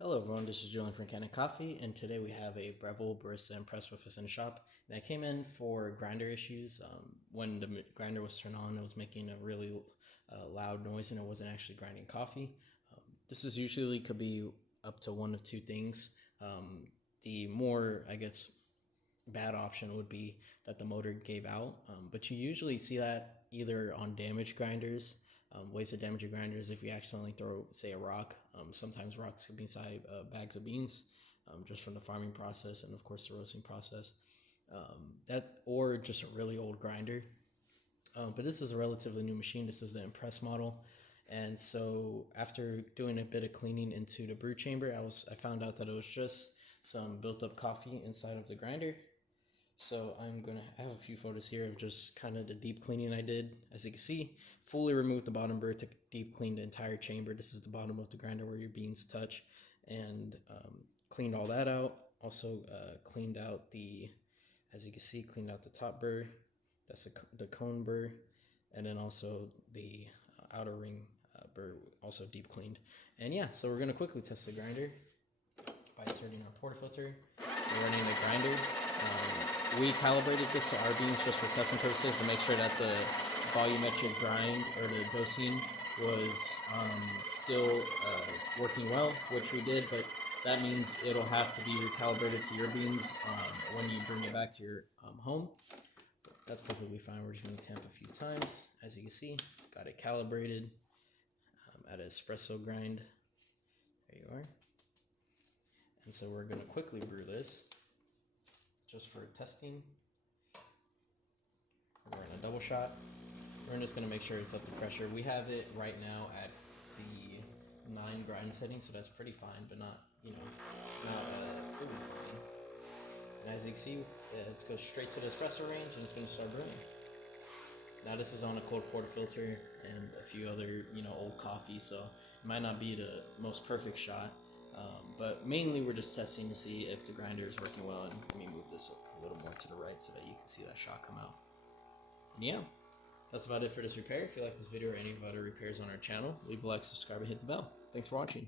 Hello everyone, this is Julian from Kanen Coffee, and today we have a Breville Barista and press with us in the shop. And I came in for grinder issues. When the grinder was turned on, it was making a really loud noise and it wasn't actually grinding coffee. This is usually could be up to one of two things. The more, bad option would be that the motor gave out, but you usually see that either on damaged grinders. Ways to damage your grinders if you accidentally throw, say, a rock. Sometimes rocks could be inside bags of beans, just from the farming process and of course the roasting process. Or just a really old grinder. But this is a relatively new machine. This is the Impress model. And so after doing a bit of cleaning into the brew chamber, I found out that it was just some built up coffee inside of the grinder. So I have a few photos here of just kind of the deep cleaning I did. As you can see, fully removed the bottom burr to deep clean the entire chamber. This is the bottom of the grinder where your beans touch, and cleaned all that out. Also cleaned out as you can see, cleaned out the top burr. That's the cone burr, and then also the outer ring burr also deep cleaned. And yeah, so we're gonna quickly test the grinder by inserting our portafilter. We're running the grinder. We calibrated this to our beans just for testing purposes to make sure that the volumetric grind or the dosing was still working well, which we did, but that means it'll have to be recalibrated to your beans when you bring it back to your home. That's perfectly fine. We're just going to tamp a few times. As you can see, got it calibrated at an espresso grind. There you are. And so we're going to quickly brew this just for testing. We're in a double shot. We're just going to make sure it's up to pressure. We have it right now at the 9 grind setting, so that's pretty fine, but not fully fine. And as you can see, it goes straight to the espresso range and it's going to start brewing. Now this is on a cold portafilter and a few other old coffee, so it might not be the most perfect shot. But mainly we're just testing to see if the grinder is working well. And let me move this a little more to the right so that you can see that shot come out. And yeah, that's about it for this repair. If you like this video or any of our other repairs on our channel, leave a like, subscribe, and hit the bell. Thanks for watching.